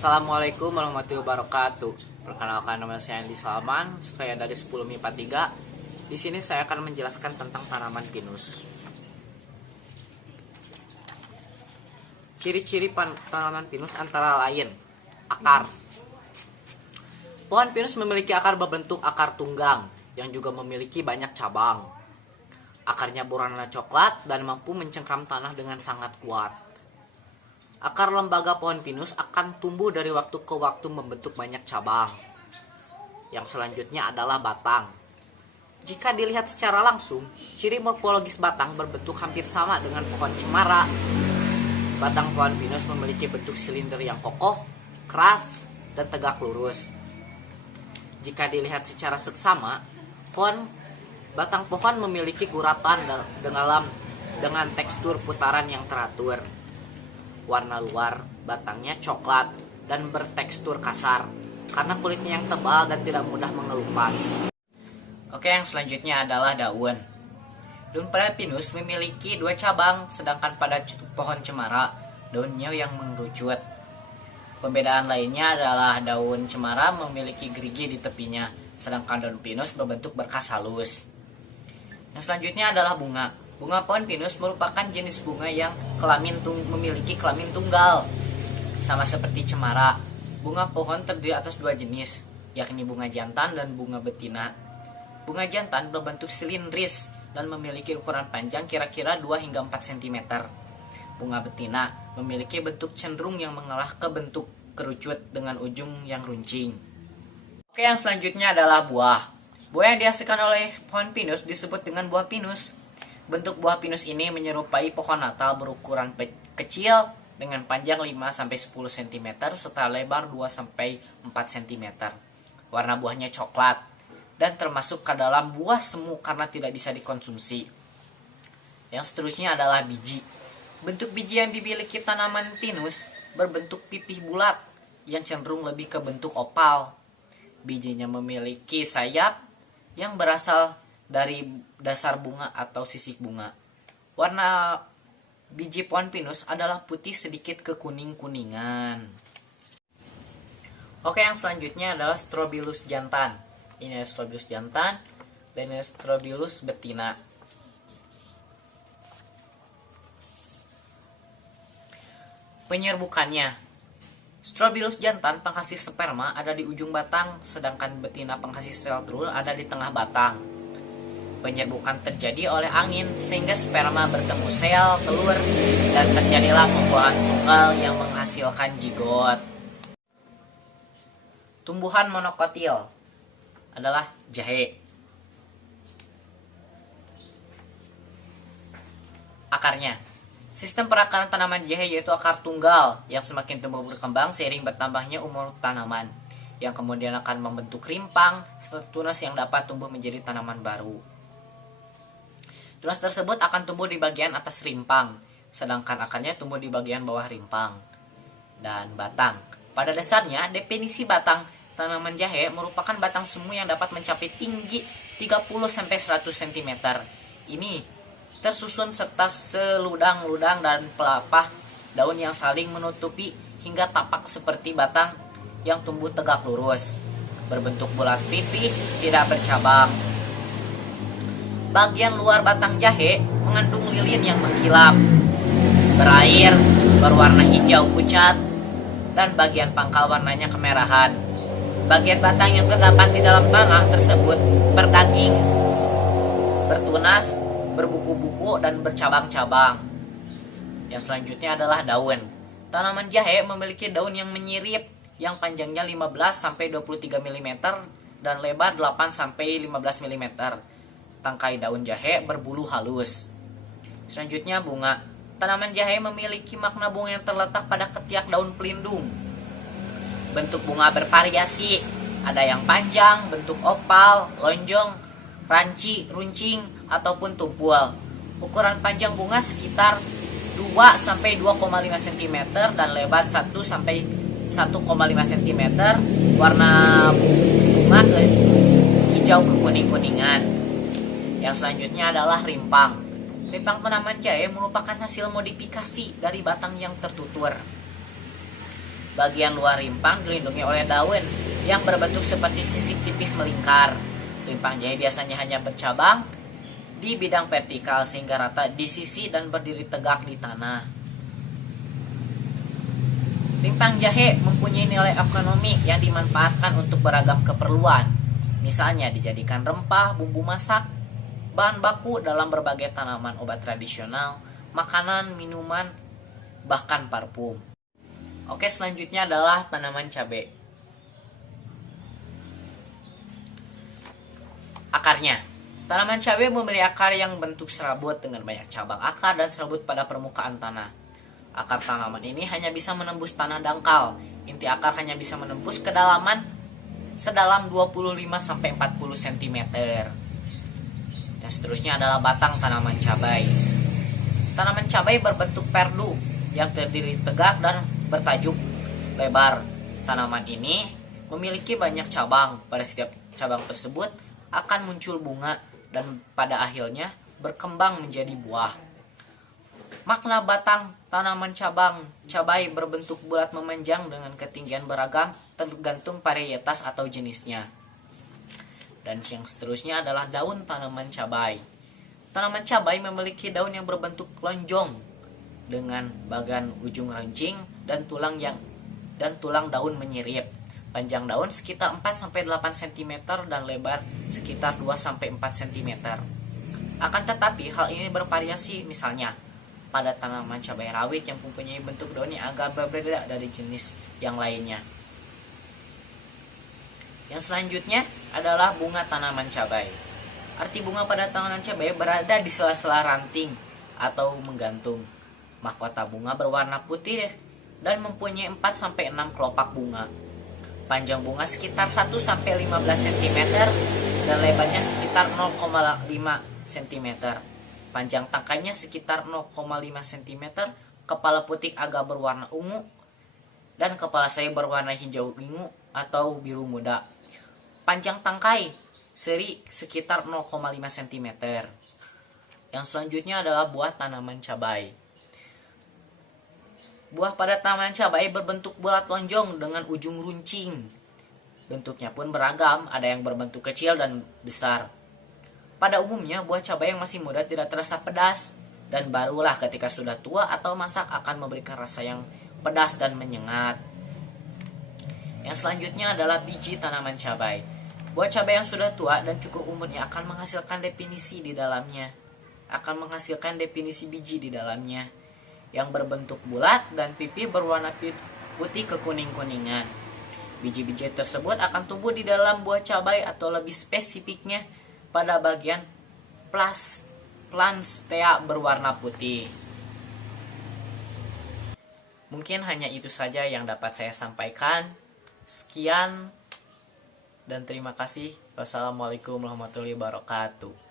Assalamualaikum warahmatullahi wabarakatuh. Perkenalkan, nama saya Andi Salman. Saya dari 10 MIPA 3. Di sini saya akan menjelaskan tentang tanaman pinus. Ciri-ciri tanaman pinus antara lain akar. Pohon pinus memiliki akar berbentuk akar tunggang yang juga memiliki banyak cabang. Akarnya berwarna coklat dan mampu mencengkram tanah dengan sangat kuat. Akar lembaga pohon pinus akan tumbuh dari waktu ke waktu membentuk banyak cabang. Yang selanjutnya adalah batang. Jika dilihat secara langsung, ciri morfologis batang berbentuk hampir sama dengan pohon cemara. Batang pohon pinus memiliki bentuk silinder yang kokoh, keras, dan tegak lurus. Jika dilihat secara seksama, batang pohon memiliki guratan dengan tekstur putaran yang teratur. Warna luar batangnya coklat dan bertekstur kasar karena kulitnya yang tebal dan tidak mudah mengelupas. Oke, yang selanjutnya adalah daun. Daun pada pinus memiliki 2 cabang, sedangkan pada pohon cemara daunnya yang mengerucut. Perbedaan lainnya adalah daun cemara memiliki gerigi di tepinya, sedangkan daun pinus berbentuk berkas halus. Yang selanjutnya adalah bunga. Bunga pohon pinus merupakan jenis bunga yang memiliki kelamin tunggal. Sama seperti cemara, bunga pohon terdiri atas 2 jenis, yakni bunga jantan dan bunga betina. Bunga jantan berbentuk silindris dan memiliki ukuran panjang kira-kira 2 hingga 4 cm. Bunga betina memiliki bentuk cenderung yang mengarah ke bentuk kerucut dengan ujung yang runcing. Oke, yang selanjutnya adalah buah. Buah yang dihasilkan oleh pohon pinus disebut dengan buah pinus. Bentuk buah pinus ini menyerupai pohon natal berukuran kecil dengan panjang 5-10 cm serta lebar 2-4 cm. Warna buahnya coklat dan termasuk ke dalam buah semu karena tidak bisa dikonsumsi. Yang seterusnya adalah biji. Bentuk biji yang dimiliki tanaman pinus berbentuk pipih bulat yang cenderung lebih ke bentuk opal. Bijinya memiliki sayap yang berasal dari dasar bunga atau sisik bunga. Warna biji pohon pinus adalah putih sedikit ke kuning-kuningan. Oke, yang selanjutnya adalah Strobilus jantan. Ini adalah Strobilus jantan dan ini Strobilus betina. Penyerbukannya, Strobilus jantan penghasil sperma ada di ujung batang, sedangkan betina penghasil sel telur ada di tengah batang. Penyerbukan terjadi oleh angin sehingga sperma bertemu sel telur dan terjadilah pembuahan tunggal yang menghasilkan zigot. Tumbuhan monokotil adalah jahe. Akarnya, sistem perakaran tanaman jahe yaitu akar tunggal yang semakin tumbuh berkembang seiring bertambahnya umur tanaman, yang kemudian akan membentuk rimpang serta tunas yang dapat tumbuh menjadi tanaman baru. Tunas tersebut akan tumbuh di bagian atas rimpang, sedangkan akarnya tumbuh di bagian bawah rimpang. Dan batang. Pada dasarnya, definisi batang tanaman jahe merupakan batang semu yang dapat mencapai tinggi 30-100 cm. Ini tersusun serta seludang-ludang dan pelapah daun yang saling menutupi hingga tampak seperti batang yang tumbuh tegak lurus, berbentuk bulat pipih, tidak bercabang. Bagian luar batang jahe mengandung lilin yang mengkilap, berair, berwarna hijau pucat, dan bagian pangkal warnanya kemerahan. Bagian batang yang terdapat di dalam tanah tersebut berdaging, bertunas, berbuku-buku, dan bercabang-cabang. Yang selanjutnya adalah daun. Tanaman jahe memiliki daun yang menyirip, yang panjangnya 15-23 mm dan lebar 8-15 mm. Tangkai daun jahe berbulu halus. Selanjutnya bunga. Tanaman jahe memiliki makna bunga yang terletak pada ketiak daun pelindung. Bentuk bunga bervariasi. Ada yang panjang, bentuk opal, lonjong, ranci, runcing, ataupun tumpul. Ukuran panjang bunga sekitar 2-2,5 cm dan lebar 1-1,5 cm. Warna bunga hijau ke kuning-kuningan. Yang selanjutnya adalah rimpang. Rimpang tanaman jahe merupakan hasil modifikasi dari batang yang tertutur. Bagian luar rimpang dilindungi oleh daun yang berbentuk seperti sisik tipis melingkar. Rimpang jahe biasanya hanya bercabang di bidang vertikal sehingga rata di sisi dan berdiri tegak di tanah. Rimpang jahe mempunyai nilai ekonomi yang dimanfaatkan untuk beragam keperluan. Misalnya dijadikan rempah, bumbu masak, bahan baku dalam berbagai tanaman obat tradisional, makanan, minuman, bahkan parfum. Oke, selanjutnya adalah tanaman cabai. Akarnya. Tanaman cabai memiliki akar yang bentuk serabut dengan banyak cabang akar dan serabut pada permukaan tanah. Akar tanaman ini hanya bisa menembus tanah dangkal. Inti akar hanya bisa menembus kedalaman sedalam 25-40 cm. Yang seterusnya adalah batang tanaman cabai. Tanaman cabai berbentuk perdu yang terdiri tegak dan bertajuk lebar. Tanaman ini memiliki banyak cabang. Pada setiap cabang tersebut akan muncul bunga dan pada akhirnya berkembang menjadi buah. Makna batang tanaman cabai berbentuk bulat memanjang dengan ketinggian beragam tergantung varietas atau jenisnya. Dan yang seterusnya adalah daun tanaman cabai. Tanaman cabai memiliki daun yang berbentuk lonjong dengan bagian ujung runcing dan tulang daun menyirip. Panjang daun sekitar 4-8 cm dan lebar sekitar 2-4 cm. Akan tetapi hal ini bervariasi, misalnya pada tanaman cabai rawit yang mempunyai bentuk daun yang agak berbeda dari jenis yang lainnya. Yang selanjutnya adalah bunga tanaman cabai. Arti bunga pada tanaman cabai berada di sela-sela ranting atau menggantung. Mahkota bunga berwarna putih dan mempunyai 4-6 kelopak bunga. Panjang bunga sekitar 1-15 cm dan lebarnya sekitar 0,5 cm. Panjang tangkainya sekitar 0,5 cm. Kepala putik agak berwarna ungu dan kepala sayap berwarna hijau ungu atau biru muda. Panjang tangkai seri sekitar 0,5 cm. Yang selanjutnya adalah buah tanaman cabai. Buah pada tanaman cabai berbentuk bulat lonjong dengan ujung runcing. Bentuknya pun beragam, ada yang berbentuk kecil dan besar. Pada umumnya, buah cabai yang masih muda tidak terasa pedas, dan barulah ketika sudah tua atau masak akan memberikan rasa yang pedas dan menyengat. Yang selanjutnya adalah biji tanaman cabai. Buah cabai yang sudah tua dan cukup umurnya akan menghasilkan definisi biji di dalamnya yang berbentuk bulat dan pipih berwarna putih kekuning-kuningan. Biji-biji tersebut akan tumbuh di dalam buah cabai atau lebih spesifiknya pada bagian planstea berwarna putih. Mungkin hanya itu saja yang dapat saya sampaikan. Sekian dan terima kasih. Wassalamualaikum warahmatullahi wabarakatuh.